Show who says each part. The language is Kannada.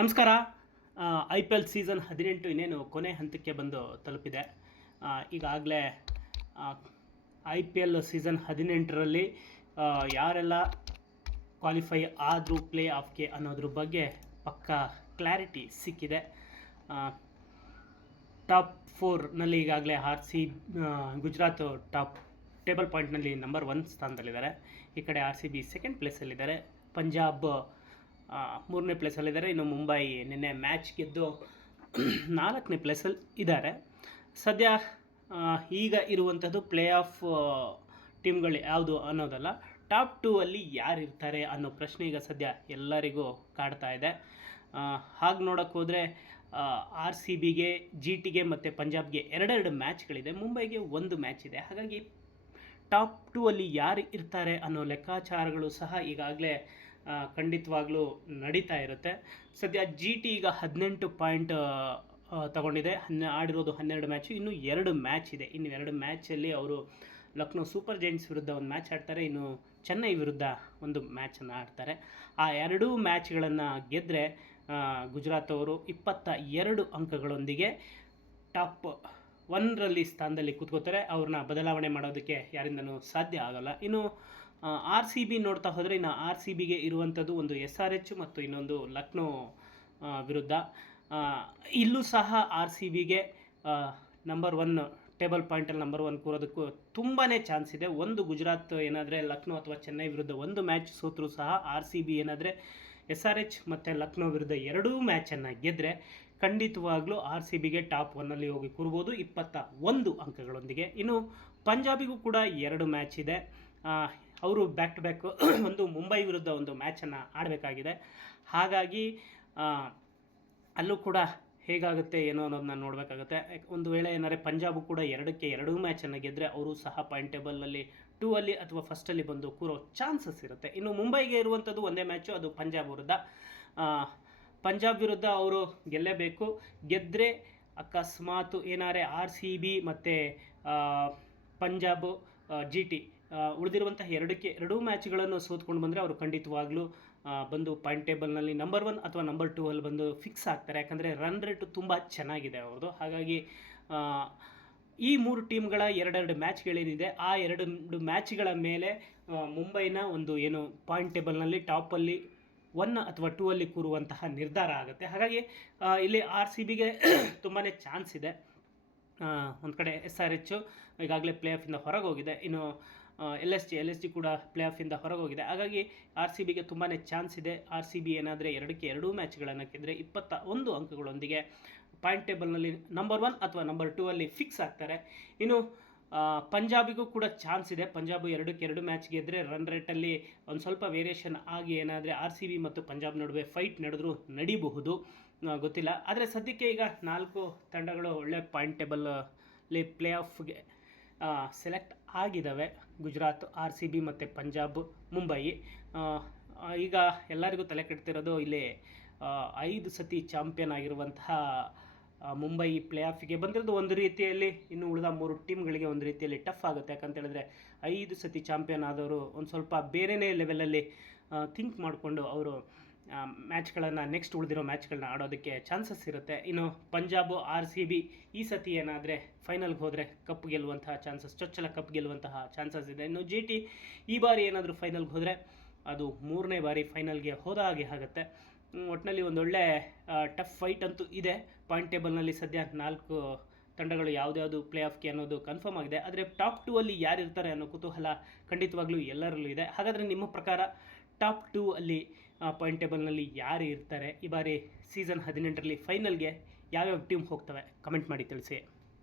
Speaker 1: ನಮಸ್ಕಾರ. ಐ ಪಿ ಎಲ್ ಸೀಸನ್ ಹದಿನೆಂಟು ಇನ್ನೇನು ಕೊನೆ ಹಂತಕ್ಕೆ ಬಂದು ತಲುಪಿದೆ. ಈಗಾಗಲೇ ಐ ಪಿ ಎಲ್ ಸೀಸನ್ ಹದಿನೆಂಟರಲ್ಲಿ ಯಾರೆಲ್ಲ ಕ್ವಾಲಿಫೈ ಆದರೂ ಪ್ಲೇ ಆಫ್ಗೆ ಅನ್ನೋದ್ರ ಬಗ್ಗೆ ಪಕ್ಕ ಕ್ಲಾರಿಟಿ ಸಿಕ್ಕಿದೆ. ಟಾಪ್ ಫೋರ್ನಲ್ಲಿ ಈಗಾಗಲೇ R C Gujarat top table ಪಾಯಿಂಟ್ನಲ್ಲಿ ನಂಬರ್ ಒನ್ ಸ್ಥಾನದಲ್ಲಿದ್ದಾರೆ. ಈ ಕಡೆ ಆರ್ ಸಿ ಬಿ ಸೆಕೆಂಡ್ ಪ್ಲೇಸಲ್ಲಿದ್ದಾರೆ. ಪಂಜಾಬ್ ಮೂರನೇ ಪ್ಲೇಸಲ್ಲಿದ್ದಾರೆ ಇನ್ನು ಮುಂಬೈ ನಿನ್ನೆ ಮ್ಯಾಚ್ ಗೆದ್ದು ನಾಲ್ಕನೇ ಪ್ಲೇಸಲ್ಲಿ ಇದ್ದಾರೆ. ಸದ್ಯ ಈಗ ಇರುವಂಥದ್ದು ಪ್ಲೇ ಆಫ್ ಟೀಮ್ಗಳು ಯಾವುದು ಅನ್ನೋದಲ್ಲ ಟಾಪ್ ಟೂ ಅಲ್ಲಿ ಯಾರು ಇರ್ತಾರೆ ಅನ್ನೋ ಪ್ರಶ್ನೆ ಈಗ ಸದ್ಯ ಎಲ್ಲರಿಗೂ ಕಾಡ್ತಾ ಇದೆ. ಹಾಗೆ ನೋಡೋಕ್ಕೆ ಹೋದರೆ ಆರ್ ಸಿ ಬಿಗೆ ಜಿ ಟಿಗೆ ಮತ್ತು ಪಂಜಾಬ್ಗೆ ಎರಡೆರಡು ಮ್ಯಾಚ್ಗಳಿದೆ ಮುಂಬೈಗೆ ಒಂದು ಮ್ಯಾಚ್ ಇದೆ. ಹಾಗಾಗಿ ಟಾಪ್ ಟೂ ಅಲ್ಲಿ ಯಾರು ಇರ್ತಾರೆ ಅನ್ನೋ ಲೆಕ್ಕಾಚಾರಗಳು ಸಹ ಈಗಾಗಲೇ ಖಂಡಿತವಾಗ್ಲೂ ನಡೀತಾ ಇರುತ್ತೆ. ಸದ್ಯ ಜಿ ಟಿ ಈಗ ಹದಿನೆಂಟು ಪಾಯಿಂಟ್ ತಗೊಂಡಿದೆ. ಹನ್ನೆ, ಆಡಿರೋದು ಹನ್ನೆರಡು ಮ್ಯಾಚು ಇನ್ನು ಎರಡು ಮ್ಯಾಚ್ ಇದೆ. ಇನ್ನು ಎರಡು ಮ್ಯಾಚಲ್ಲಿ ಅವರು ಲಕ್ನೋ ಸೂಪರ್ ಜೈಂಟ್ಸ್ ವಿರುದ್ಧ ಒಂದು ಮ್ಯಾಚ್ ಆಡ್ತಾರೆ. ಇನ್ನು ಚೆನ್ನೈ ವಿರುದ್ಧ ಒಂದು ಮ್ಯಾಚನ್ನು ಆಡ್ತಾರೆ. ಆ ಎರಡೂ ಮ್ಯಾಚ್ಗಳನ್ನು ಗೆದ್ದರೆ ಗುಜರಾತ್ ಅವರು ಇಪ್ಪತ್ತ ಎರಡು ಅಂಕಗಳೊಂದಿಗೆ ಟಾಪ್ ಒನ್ರಲ್ಲಿ ಸ್ಥಾನದಲ್ಲಿ ಕೂತ್ಕೋತಾರೆ. ಅವ್ರನ್ನ ಬದಲಾವಣೆ ಮಾಡೋದಕ್ಕೆ ಯಾರಿಂದನೂ ಸಾಧ್ಯ ಆಗೋಲ್ಲ. ಇನ್ನು ಆರ್ ಸಿ ಬಿ ನೋಡ್ತಾ ಹೋದರೆ ಇನ್ನು ಆರ್ ಸಿ ಬಿಗೆ ಇರುವಂಥದ್ದು ಒಂದು ಎಸ್ ಆರ್ ಎಚ್ ಮತ್ತು ಇನ್ನೊಂದು ಲಕ್ನೋ ವಿರುದ್ಧ. ಇಲ್ಲೂ ಸಹ ಆರ್ ಸಿ ಬಿಗೆ ನಂಬರ್ ಒನ್ ಟೇಬಲ್ ಪಾಯಿಂಟಲ್ಲಿ ನಂಬರ್ ಒನ್ ಕೂರೋದಕ್ಕೂ ತುಂಬಾ ಚಾನ್ಸ್ ಇದೆ. ಒಂದು ಗುಜರಾತ್ ಏನಾದರೆ ಲಕ್ನೋ ಅಥವಾ ಚೆನ್ನೈ ವಿರುದ್ಧ ಒಂದು ಮ್ಯಾಚ್ ಸೋತರೂ ಸಹ ಆರ್ ಸಿ ಬಿ ಏನಾದರೆ ಎಸ್ ಆರ್ ಎಚ್ ಮತ್ತು ಲಕ್ನೋ ವಿರುದ್ಧ ಎರಡೂ ಮ್ಯಾಚನ್ನು ಗೆದ್ದರೆ ಖಂಡಿತವಾಗ್ಲೂ ಆರ್ ಸಿ ಬಿಗೆ ಟಾಪ್ ಒನ್ನಲ್ಲಿ ಹೋಗಿ ಕೂರ್ಬೋದು. ಇಪ್ಪತ್ತ ಒಂದು ಅಂಕಗಳೊಂದಿಗೆ. ಇನ್ನು ಪಂಜಾಬಿಗೂ ಕೂಡ ಎರಡು ಮ್ಯಾಚ್ ಇದೆ. ಅವರು ಬ್ಯಾಕ್ ಟು ಬ್ಯಾಕ್ ಒಂದು ಮುಂಬೈ ವಿರುದ್ಧ ಒಂದು ಮ್ಯಾಚನ್ನು ಆಡಬೇಕಾಗಿದೆ. ಹಾಗಾಗಿ ಅಲ್ಲೂ ಕೂಡ ಹೇಗಾಗುತ್ತೆ, ಏನೋ ಅನ್ನೋದನ್ನ ನೋಡಬೇಕಾಗುತ್ತೆ. ಒಂದು ವೇಳೆ ಏನಾದ್ರೆ ಪಂಜಾಬು ಕೂಡ ಎರಡಕ್ಕೆ ಎರಡೂ ಮ್ಯಾಚನ್ನು ಗೆದ್ದರೆ ಅವರು ಸಹ ಪಾಯಿಂಟ್ ಟೇಬಲ್ನಲ್ಲಿ ಟೂ ಅಲ್ಲಿ ಅಥವಾ ಫಸ್ಟಲ್ಲಿ ಬಂದು ಕೂರೋ ಚಾನ್ಸಸ್ ಇರುತ್ತೆ. ಇನ್ನು ಮುಂಬೈಗೆ ಇರುವಂಥದ್ದು ಒಂದೇ ಮ್ಯಾಚು ಅದು ಪಂಜಾಬ್ ವಿರುದ್ಧ. ಪಂಜಾಬ್ ವಿರುದ್ಧ ಅವರು ಗೆಲ್ಲಬೇಕು. ಗೆದ್ದರೆ ಅಕಸ್ಮಾತ್ ಏನಾರೆ ಆರ್ ಸಿ ಬಿ ಮತ್ತು ಪಂಜಾಬ್ ಜಿ ಟಿ ಉಳಿದಿರುವಂತಹ ಎರಡಕ್ಕೆ, ಎರಡೂ ಮ್ಯಾಚ್ಗಳನ್ನು ಸೋತ್ಕೊಂಡು ಬಂದರೆ ಅವರು ಖಂಡಿತವಾಗ್ಲೂ ಬಂದು ಪಾಯಿಂಟ್ ಟೇಬಲ್ನಲ್ಲಿ ನಂಬರ್ ಒನ್ ಅಥವಾ ನಂಬರ್ ಟೂ ಅಲ್ಲಿ ಬಂದು ಫಿಕ್ಸ್ ಆಗ್ತಾರೆ. ಯಾಕಂದರೆ ರನ್ ರೇಟು ತುಂಬ ಚೆನ್ನಾಗಿದೆ ಅವ್ರದ್ದು. ಹಾಗಾಗಿ ಈ ಮೂರು ಟೀಮ್ಗಳ ಎರಡೆರಡು ಮ್ಯಾಚ್ಗಳೇನಿದೆ ಆ ಎರಡು ಮ್ಯಾಚ್ಗಳ ಮೇಲೆ ಮುಂಬೈನ ಒಂದು ಏನು ಪಾಯಿಂಟ್ ಟೇಬಲ್ನಲ್ಲಿ ಟಾಪಲ್ಲಿ ಒನ್ ಅಥವಾ ಟೂ ಅಲ್ಲಿ ಕೂರುವಂತಹ ನಿರ್ಧಾರ ಆಗುತ್ತೆ. ಹಾಗಾಗಿ ಇಲ್ಲಿ ಆರ್ ಸಿ ಬಿಗೆ ತುಂಬಾ ಚಾನ್ಸ್ ಇದೆ. ಒಂದು ಕಡೆ ಎಸ್ ಆರ್ ಎಚ್ಚು ಈಗಾಗಲೇ ಪ್ಲೇ ಆಫಿಂದ ಹೊರಗೆ ಹೋಗಿದೆ ಇನ್ನು L S G L S G ಕೂಡ ಪ್ಲೇ ಆಫಿಂದ ಹೊರಗೆ ಹೋಗಿದೆ ಹಾಗಾಗಿ ಆರ್ ಸಿ ಬಿಗೆ ತುಂಬಾ ಚಾನ್ಸ್ ಇದೆ. ಆರ್ ಸಿ ಬಿ ಏನಾದರೆ ಎರಡಕ್ಕೆ ಎರಡೂ ಮ್ಯಾಚ್ಗಳನ್ನು ಗೆದ್ದರೆ ಇಪ್ಪತ್ತ ಒಂದು ಅಂಕಗಳೊಂದಿಗೆ ಪಾಯಿಂಟ್ ಟೇಬಲ್ನಲ್ಲಿ ನಂಬರ್ ಒನ್ ಅಥವಾ ನಂಬರ್ ಟೂ ಅಲ್ಲಿ ಫಿಕ್ಸ್ ಆಗ್ತಾರೆ. ಇನ್ನು ಪಂಜಾಬಿಗೂ ಕೂಡ ಚಾನ್ಸ್ ಇದೆ. ಪಂಜಾಬ್ ಎರಡಕ್ಕೆ ಎರಡು ಮ್ಯಾಚ್ ಗೆದ್ದರೆ ರನ್ ರೇಟಲ್ಲಿ ಒಂದು ಸ್ವಲ್ಪ ವೇರಿಯೇಷನ್ ಆಗಿ ಏನಾದರೆ ಆರ್ ಸಿ ಬಿ ಮತ್ತು ಪಂಜಾಬ್ ನಡುವೆ ಫೈಟ್ ನಡೆದರೂ ನಡೀಬಹುದು. ಗೊತ್ತಿಲ್ಲ. ಆದರೆ ಸದ್ಯಕ್ಕೆ ಈಗ ನಾಲ್ಕು ತಂಡಗಳು ಒಳ್ಳೆ ಪಾಯಿಂಟ್ ಟೇಬಲ್ಲಿ ಪ್ಲೇ ಆಫ್ಗೆ ಸೆಲೆಕ್ಟ್ ಆಗಿದ್ದಾವೆ ಗುಜರಾತ್, ಆರ್ ಸಿ ಬಿ ಮತ್ತು ಪಂಜಾಬ್, ಮುಂಬೈ. ಈಗ ಎಲ್ಲರಿಗೂ ತಲೆ ಕೆಡ್ತಿರೋದು ಇಲ್ಲಿ ಐದು ಸತಿ ಚಾಂಪಿಯನ್ ಆಗಿರುವಂತಹ ಮುಂಬೈ ಪ್ಲೇ ಆಫಿಗೆ ಬಂದಿರೋದು ಒಂದು ರೀತಿಯಲ್ಲಿ, ಇನ್ನು ಉಳಿದ ಮೂರು ಟೀಮ್ಗಳಿಗೆ ಒಂದು ರೀತಿಯಲ್ಲಿ ಟಫ್ ಆಗುತ್ತೆ. ಯಾಕಂತ ಹೇಳಿದ್ರೆ, ಐದು ಸತಿ ಚಾಂಪಿಯನ್ ಆದವರು ಒಂದು ಸ್ವಲ್ಪ ಬೇರೆಯೇ ಲೆವೆಲಲ್ಲಿ ಥಿಂಕ್ ಮಾಡಿಕೊಂಡು ಅವರು ಮ್ಯಾಚ್ಗಳನ್ನು ನೆಕ್ಸ್ಟ್ ಉಳಿದಿರೋ ಮ್ಯಾಚ್ಗಳನ್ನ ಆಡೋದಕ್ಕೆ ಚಾನ್ಸಸ್ ಇರುತ್ತೆ. ಇನ್ನು ಪಂಜಾಬ್ ಆರ್ ಸಿ ಬಿ ಈ ಸತಿ ಏನಾದರೆ ಫೈನಲ್ಗೆ ಹೋದರೆ ಕಪ್ ಗೆಲ್ಲುವಂತಹ ಚಾನ್ಸಸ್ ಚೊಚ್ಚಲ ಕಪ್ ಗೆಲ್ಲುವಂತಹ ಚಾನ್ಸಸ್ ಇದೆ. ಇನ್ನು ಜಿ ಟಿ ಈ ಬಾರಿ ಏನಾದರೂ ಫೈನಲ್ಗೆ ಹೋದರೆ ಅದು ಮೂರನೇ ಬಾರಿ ಫೈನಲ್ಗೆ ಹೋದ ಹಾಗೆ ಆಗುತ್ತೆ. ಒಟ್ಟಿನಲ್ಲಿ ಒಂದೊಳ್ಳೆ ಟಫ್ ಫೈಟ್ ಅಂತೂ ಇದೆ. ಪಾಯಿಂಟ್ ಟೇಬಲ್ನಲ್ಲಿ ಸದ್ಯ ನಾಲ್ಕು ತಂಡಗಳು ಯಾವುದ್ಯಾವುದು ಪ್ಲೇ ಆಫ್ಗೆ ಅನ್ನೋದು ಕನ್ಫರ್ಮ್ ಆಗಿದೆ. ಆದರೆ ಟಾಪ್ ಟೂ ಅಲ್ಲಿ ಯಾರು ಇರ್ತಾರೆ ಅನ್ನೋ ಕುತೂಹಲ ಖಂಡಿತವಾಗ್ಲೂ ಎಲ್ಲರಲ್ಲೂ ಇದೆ. ಹಾಗಾದರೆ ನಿಮ್ಮ ಪ್ರಕಾರ ಟಾಪ್ ಟೂ ಅಲ್ಲಿ ಪಾಯಿಂಟ್ ಟೇಬಲ್ನಲ್ಲಿ ಯಾರು ಇರ್ತಾರೆ? ಈ ಬಾರಿ ಸೀಸನ್ ಹದಿನೆಂಟರಲ್ಲಿ ಫೈನಲ್ಗೆ ಯಾವ್ಯಾವ ಟೀಮ್ ಹೋಗ್ತವೆ? ಕಮೆಂಟ್ ಮಾಡಿ ತಿಳಿಸಿ.